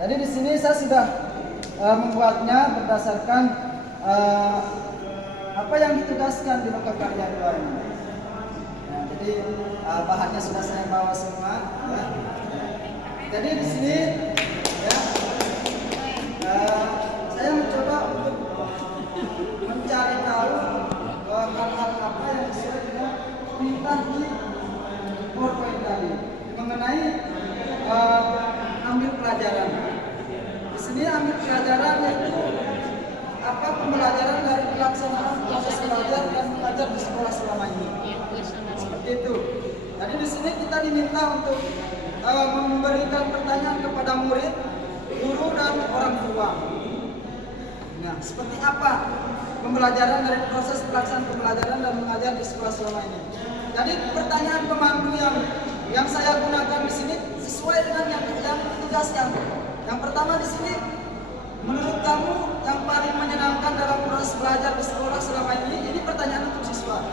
jadi di sini saya sudah membuatnya berdasarkan apa yang ditugaskan di loka karya 2 ini. Nah, jadi bahannya sudah saya bawa semua. Ya. Jadi di sini ya, saya mencoba untuk mencari tahu hal-hal apa yang sesuai dengan perintah di PowerPoint tadi mengenai ambil pelajaran. Di sini ambil pelajaran yaitu apa pembelajaran dari pelaksanaan proses belajar dan mengajar di sekolah selama ini. Seperti itu. Jadi di sini kita diminta untuk memberikan pertanyaan kepada murid, guru dan orang tua. Nah, seperti apa pembelajaran dari proses pelaksanaan pembelajaran dan mengajar di sekolah selama ini. Jadi pertanyaan pemandu yang saya gunakan di sini sesuai dengan yang ditugaskan. Yang pertama di sini, menurut kamu yang paling menyenangkan dalam proses belajar di sekolah selama ini pertanyaan untuk siswa.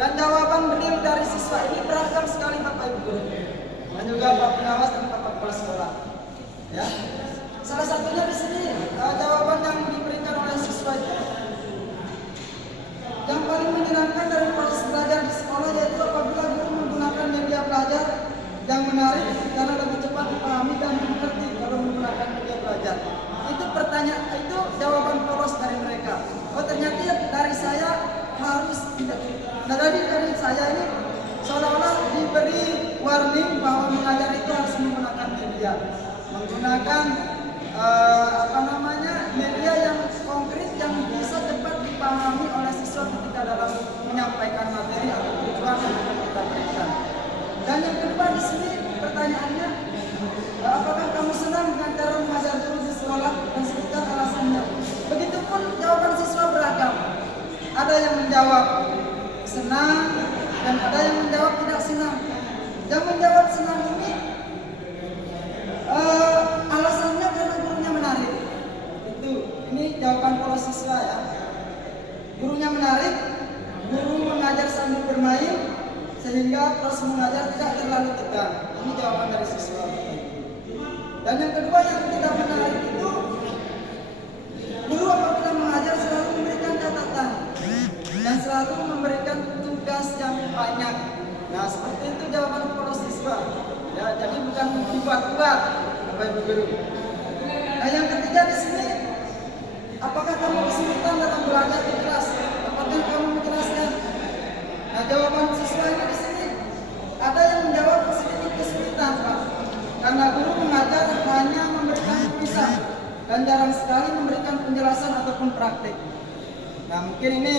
Dan jawaban beliau dari siswa ini beragam sekali Bapak Ibu Guru. Dan juga Pak Pengawas dan Bapak Kepala Sekolah. Ya. Salah satunya di sini jawaban yang diberikan oleh siswa itu yang paling menyenangkan dari proses belajar di sekolah yaitu apabila guru menggunakan media belajar yang menarik karena lebih cepat dipahami dan dimengerti kalau menggunakan media belajar. Itu pertanyaan, itu jawaban polos dari mereka. Oh ternyata dari saya harus tidak. Nah dari saya ini seolah-olah diberi warning bahwa mengajar itu harus menggunakan media, menggunakan media yang konkret yang bisa cepat dipahami oleh siswa ketika dalam menyampaikan materi atau tujuan yang akan kita berikan. Dan yang kedua di sini pertanyaannya, apakah kamu senang dengan cara mengajar guru di sekolah dan sebutkan alasannya. Begitupun jawaban siswa beragam. Ada yang menjawab senang dan ada yang menjawab tidak senang. Yang menjawab senang ini alasannya karena gurunya menarik. Ini jawaban polos siswa ya. Gurunya menarik, guru mengajar sambil bermain sehingga proses mengajar tidak terlalu tegang. Ini jawaban dari siswa. Dan yang kedua yang tidak menarik itu, guru apabila mengajar selalu memberikan catatan dan selalu memberikan tugas yang banyak. Nah seperti itu jawaban polos siswa. Ya, jadi bukan dibuat-buat, Bapak Ibu Guru. Nah yang ketiga di sini, apakah kamu kesulitan dalam belajar di kelas? Apakah kamu menjelaskan? Nah jawaban siswa ini di sini ada yang menjawab sedikit kesulitan Pak, karena guru mengajar hanya memberikan tulisan dan jarang sekali memberikan penjelasan ataupun praktik. Nah mungkin ini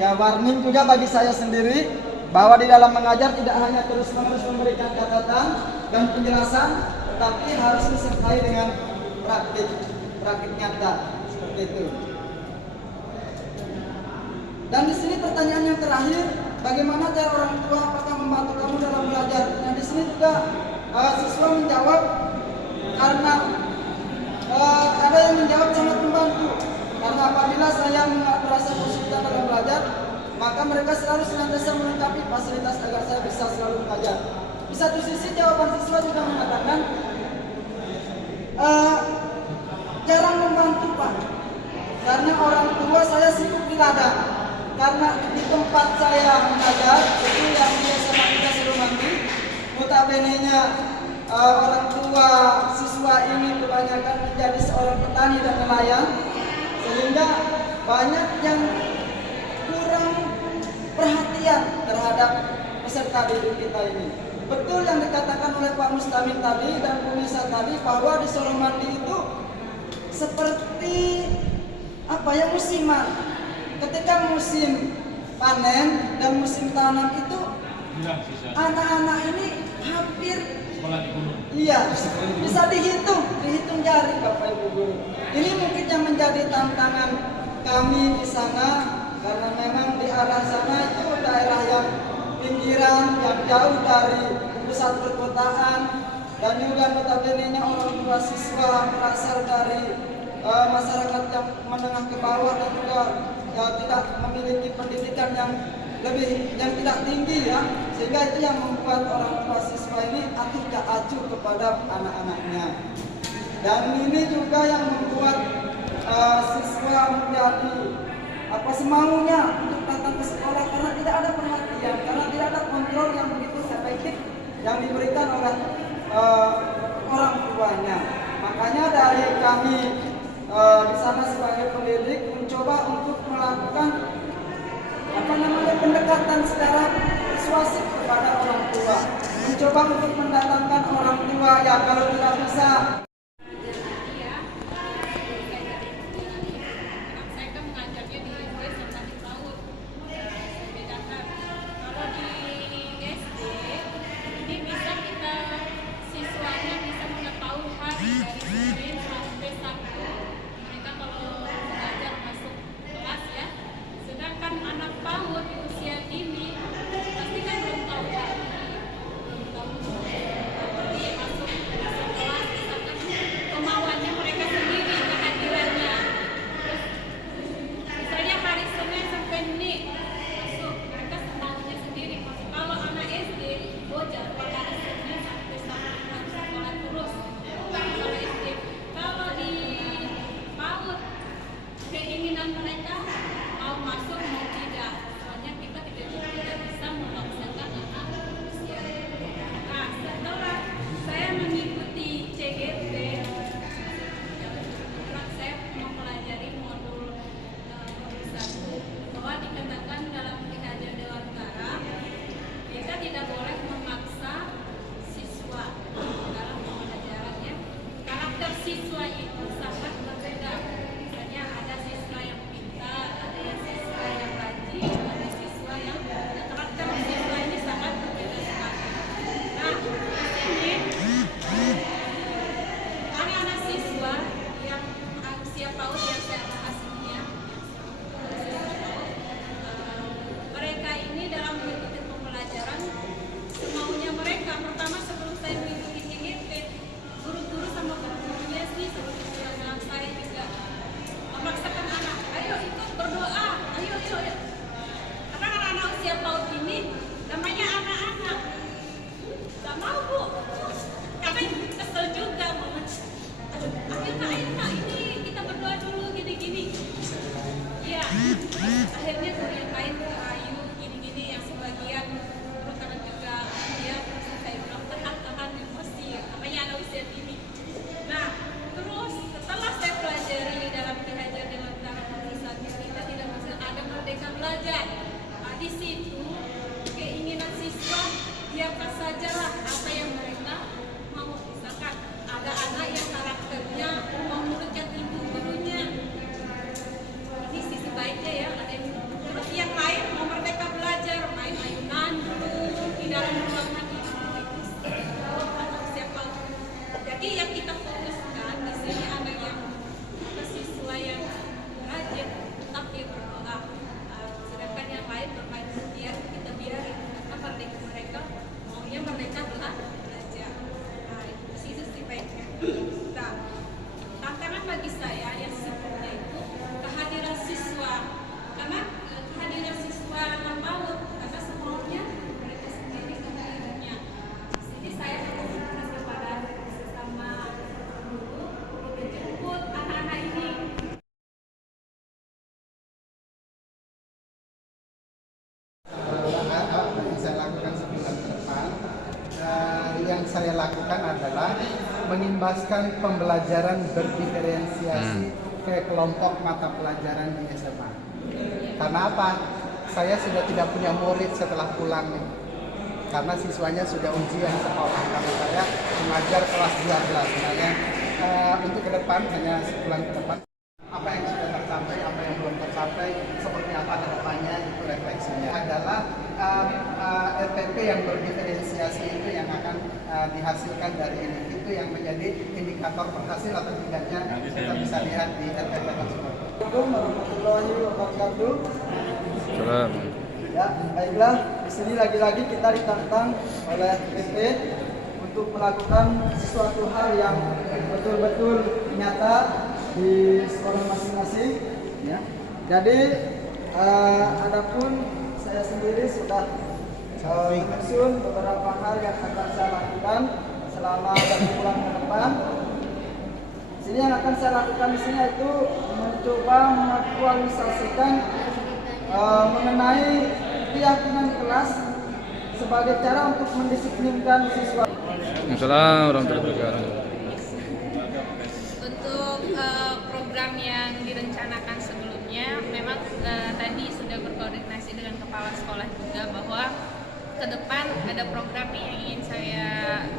ya warning juga bagi saya sendiri bahwa di dalam mengajar tidak hanya terus-menerus memberikan catatan dan penjelasan, tetapi harus disertai dengan praktik nyata seperti itu. Dan di sini pertanyaan yang terakhir, bagaimana cara orang tua apakah membantu kamu dalam belajar? Nah di sini juga siswa menjawab karena ada yang menjawab sangat membantu. Karena apabila saya merasa kesulitan dalam belajar, maka mereka selalu senantiasa melengkapi fasilitas agar saya bisa selalu mengajar. Di satu sisi jawaban siswa juga mengatakan jarang membantu Pak, karena orang tua saya sibuk di ladang. Karena di tempat saya mengajar itu yang biasa kita suruh mandi, notabene-nya orang tua siswa ini kebanyakan menjadi seorang petani dan nelayan, sehingga banyak yang kurang perhatian terhadap peserta didik kita ini. Betul yang dikatakan oleh Pak Mustamin tadi dan Bu Nisa tadi bahwa di Soromandi itu seperti musiman. Ketika musim panen dan musim tanam itu anak-anak ini hampir iya bisa dihitung jari Bapak Ibu Guru. Ini mungkin yang menjadi tantangan kami di sana, karena memang di arah sana itu daerah yang pinggiran yang jauh dari pusat perkotaan, dan juga notabene-nya orang tua siswa berasal dari masyarakat yang menengah ke bawah dan juga tidak memiliki pendidikan yang tidak tinggi ya, sehingga itu yang membuat orang tua siswa ini acuh kepada anak-anaknya. Dan ini juga yang membuat siswa menjadi semaunya untuk datang ke sekolah karena tidak ada perhatian, karena tidak ada kontrol yang begitu efektif yang diberikan oleh orang tuanya. Makanya dari kami di sana sebagai pendidik mencoba untuk melakukan pendekatan secara persuasif kepada orang tua, mencoba untuk mendatangkan orang tua ya kalau tidak bisa. Yang saya lakukan adalah menimbaskan pembelajaran berdiferensiasi ke kelompok mata pelajaran di SMA. Karena apa? Saya sudah tidak punya murid setelah pulang, karena siswanya sudah ujian sekolah. Karena saya mengajar kelas 12. Makanya untuk ke depan, hanya sebulan ke depan, apa yang sudah tercapai, apa yang belum tercapai, seperti apa ke depannya, itu refleksinya adalah RTP yang berdiferensiasi itu yang akan dihasilkan dari ini. Itu yang menjadi indikator berhasil atau tidaknya kita bisa lihat di RTP tersebut. Assalamualaikum warahmatullahi wabarakatuh. Salam. Ya, baiklah, di sini lagi-lagi kita ditantang oleh RTP untuk melakukan sesuatu hal yang betul-betul nyata di sekolah masing-masing. Ya. Jadi, adapun saya sendiri sudah menyusun beberapa hal yang akan saya lakukan selama 1 bulan ke depan. Sini yang akan saya lakukan di sini itu mencoba mengaktualisasikan mengenai keyakinan kelas sebagai cara untuk mendisiplinkan siswa. Waalaikumsalam warahmatullahi wabarakatuh. Untuk program yang direncanakan sebelumnya, memang tadi sudah berkoordinasi dengan kepala sekolah juga bahwa ke depan ada program nih yang ingin saya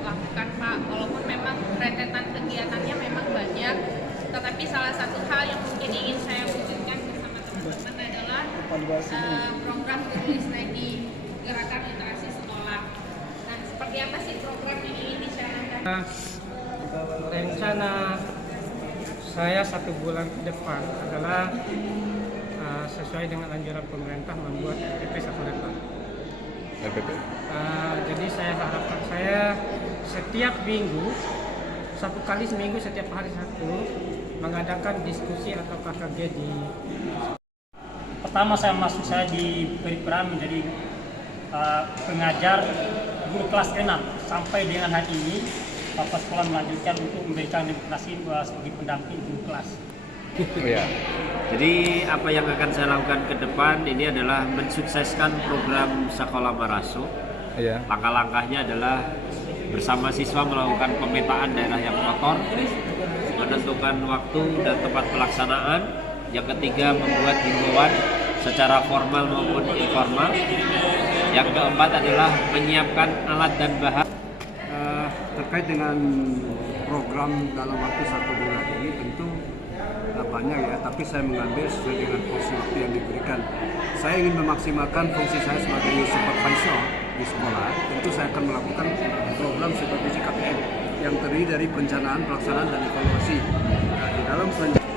lakukan, Pak. Walaupun memang rentetan kegiatannya memang banyak, tetapi salah satu hal yang mungkin ingin saya wujudkan bersama teman-teman adalah program tulis lagi gerakan literasi sekolah. Nah, seperti apa sih program yang ingin dicanangkan? Rencana saya 1 bulan ke depan adalah sesuai dengan anjuran pemerintah membuat RPP 1 lembar. RPP. Jadi saya harapkan saya setiap minggu, 1 kali seminggu setiap hari 1 mengadakan diskusi atau KKG di. Pertama saya diberi peran menjadi pengajar guru kelas 6 sampai dengan hari ini. Bapak sekolah melanjutkan untuk memberikan demokrasi sebagai pendamping guru kelas. Iya. Jadi apa yang akan saya lakukan ke depan ini adalah mensukseskan program Sekolah Maraso. Iya. Langkah-langkahnya adalah bersama siswa melakukan pemetaan daerah yang kotor, menentukan waktu dan tempat pelaksanaan. Yang ketiga, membuat himbauan secara formal maupun informal. Yang keempat adalah menyiapkan alat dan bahan. Terkait dengan program dalam waktu 1 bulan ini tentu banyak ya, tapi saya mengambil sesuai dengan porsi waktu yang diberikan. Saya ingin memaksimalkan fungsi saya sebagai supervisor di sekolah. Tentu saya akan melakukan program supervisi KPM yang terdiri dari perencanaan, pelaksanaan, dan evaluasi. Nah, di dalam perencanaan.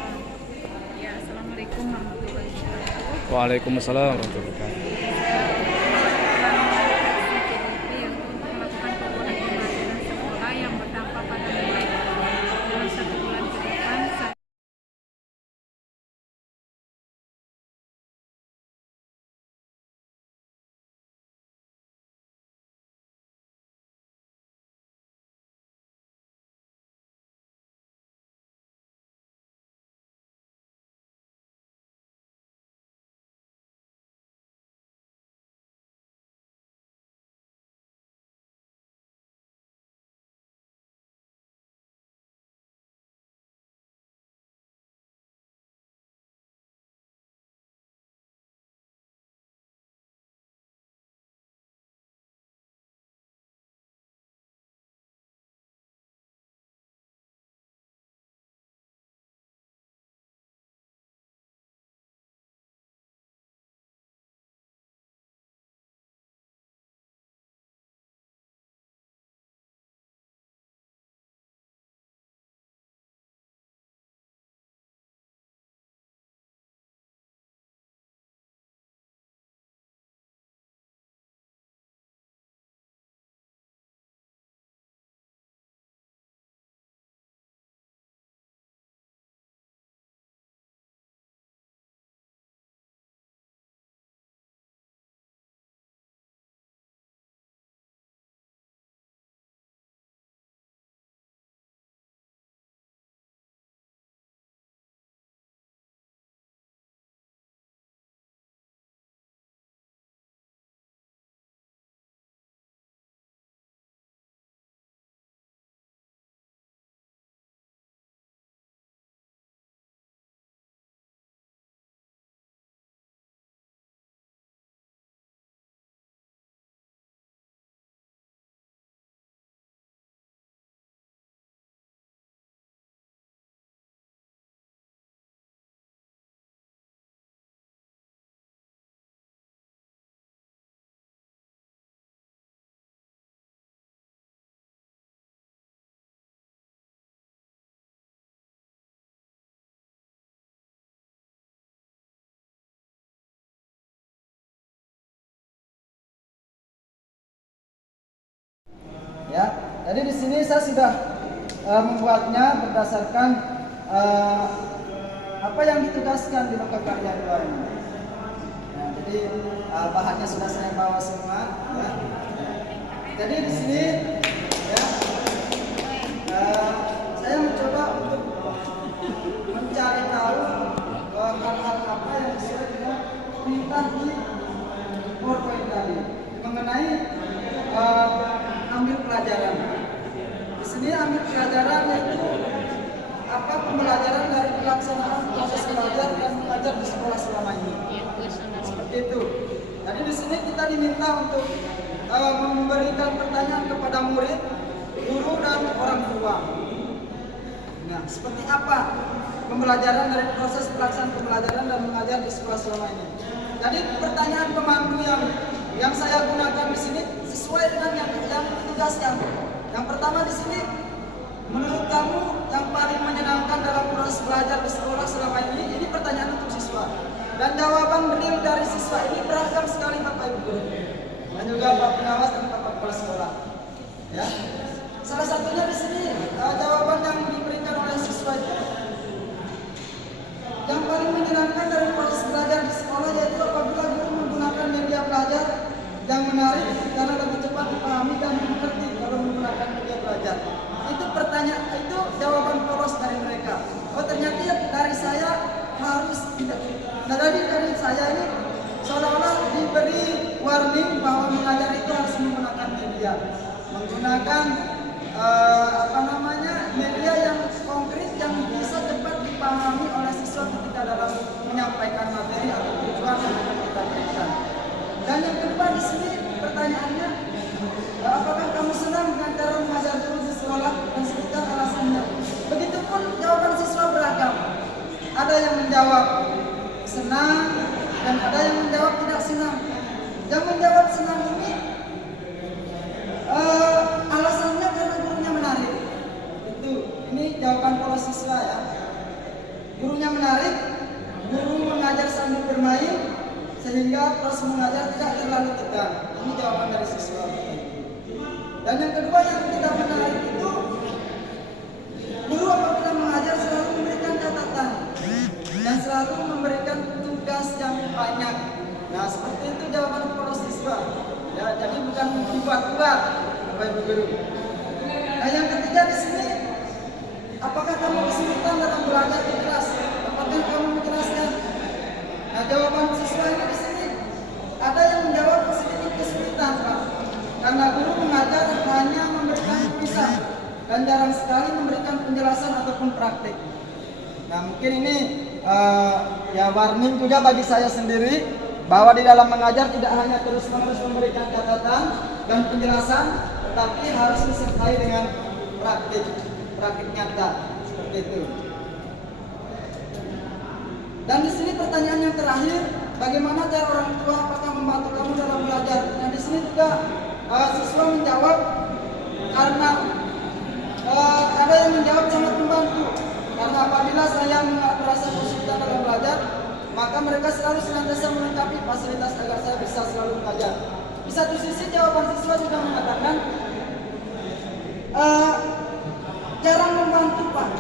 Ya, Assalamualaikum warahmatullahi wabarakatuh. Waalaikumsalam warahmatullahi wabarakatuh. Yang berdampak pada mulai dalam 1 bulan ke depan. Ya, jadi di sini saya sudah membuatnya berdasarkan apa yang ditugaskan di mata karya 2 ini. Nah, jadi bahannya sudah saya bawa semua. Ya. Jadi di sini ya, saya mencoba untuk adalah di PowerPoint tadi mengenai ambil pelajaran. Di sini ambil pelajaran yaitu apa pembelajaran dari pelaksanaan proses belajar dan mengajar di sekolah selama ini. Seperti itu. Jadi di sini kita diminta untuk memberikan pertanyaan kepada murid, guru dan orang tua. Nah, seperti apa pembelajaran dari proses pelaksanaan pembelajaran dan mengajar di sekolah selama ini? Jadi pertanyaan pemandu yang saya gunakan di sini sesuai dengan yang ditugaskan. Yang pertama di sini, menurut kamu yang paling menyenangkan dalam proses belajar di sekolah selama ini pertanyaan untuk siswa. Dan jawaban real dari siswa ini beragam sekali Bapak Ibu guru dan juga Pak Pengawas dan Bapak Kepala Sekolah. Ya, salah satunya di sini jawaban yang diberikan oleh siswa itu yang paling menyenangkan dari proses belajar di sekolah yaitu apabila guru menggunakan media belajar yang menarik karena lebih cepat dipahami dan dimengerti kalau menggunakan media belajar. Itu pertanyaan, itu jawaban polos dari mereka. Oh ternyata dari saya harus tidak. Nah dari saya ini seolah-olah diberi warning bahwa mengajar itu harus menggunakan media, menggunakan media yang konkret yang bisa cepat dipahami oleh siswa ketika dalam menyampaikan materi atau tujuan yang akan kita berikan. Dan yang kedua di sini pertanyaannya, apakah kamu senang dengan cara mengajar guru di sekolah dan sebutkan alasannya. Begitupun jawaban siswa beragam. Ada yang menjawab senang dan ada yang menjawab tidak senang. Yang menjawab senang ini alasannya karena gurunya menarik. Ini jawaban polos siswa ya. Gurunya menarik, guru mengajar sambil bermain sehingga proses mengajar tidak terlalu tegang. Ini jawaban dari siswa. Dan yang kedua yang tidak menarik itu guru apabila mengajar selalu memberikan catatan dan selalu memberikan tugas yang banyak. Nah seperti itu jawaban polos siswa. Ya, jadi bukan dibuat-buat, Bapak Ibu guru. Nah yang ketiga di sini, apakah kamu kesulitan dalam belajar di kelas? Apakah kamu menjelaskan? Nah jawaban siswa ini di sini ada yang menjawab sedikit kesulitan Pak, karena guru mengajar hanya memberikan tulisan dan jarang sekali memberikan penjelasan ataupun praktik. Nah mungkin ini ya warning juga bagi saya sendiri bahwa di dalam mengajar tidak hanya terus-menerus memberikan catatan dan penjelasan, tetapi harus disertai dengan praktik nyata seperti itu. Dan di sini pertanyaan yang terakhir, bagaimana cara orang tua apakah membantu kamu dalam belajar? Nah di sini juga siswa menjawab karena ada yang menjawab sangat membantu. Karena apabila saya merasa kesulitan dalam belajar, maka mereka selalu senantiasa melengkapi fasilitas agar saya bisa selalu mengajar. Di satu sisi jawaban siswa juga mengatakan jarang membantu Pak,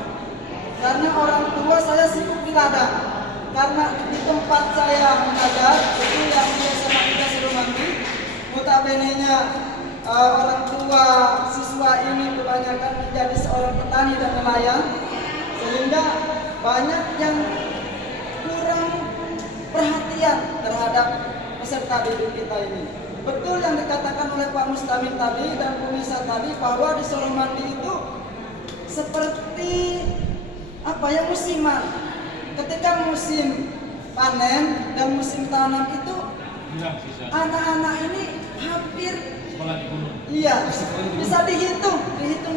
karena orang tua saya sibuk di ladang. Karena di tempat saya mengajar itu yang di SMA 3 Surumanti, notabene-nya orang tua siswa ini kebanyakan menjadi seorang petani dan nelayan, sehingga banyak yang kurang perhatian terhadap peserta didik kita ini. Betul yang dikatakan oleh Pak Mustamin tadi dan Bu Nisa tadi bahwa di Surumanti itu seperti musiman. Ketika musim panen dan musim tanam itu anak-anak ini hampir bisa dihitung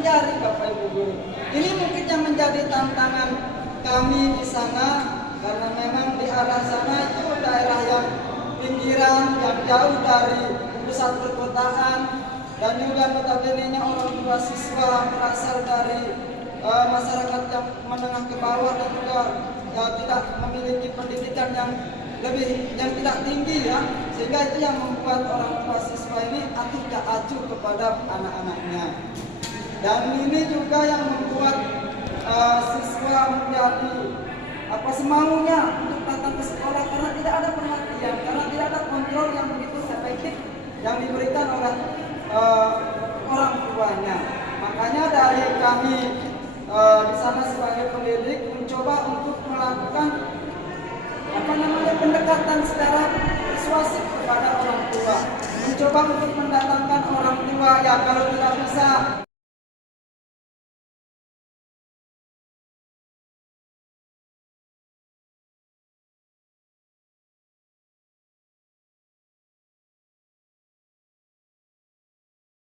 jari Bapak Ibu guru. Ini mungkin yang menjadi tantangan kami di sana, karena memang di arah sana itu daerah yang pinggiran, yang jauh dari pusat perkotaan, dan juga notabene-nya orang tua siswa berasal dari masyarakat yang menengah ke bawah dan juga tidak memiliki pendidikan yang tidak tinggi ya, sehingga itu yang membuat orang tua siswa ini acuh tak acuh kepada anak-anaknya. Dan ini juga yang membuat siswa menjadi semaunya untuk datang ke sekolah karena tidak ada perhatian, karena tidak ada kontrol yang begitu efektif yang diberikan oleh orang tuanya. Makanya dari kami di sana sebagai pendidik mencoba untuk melakukan pendekatan secara persuasif kepada orang tua, mencoba untuk mendatangkan orang tua ya kalau tidak bisa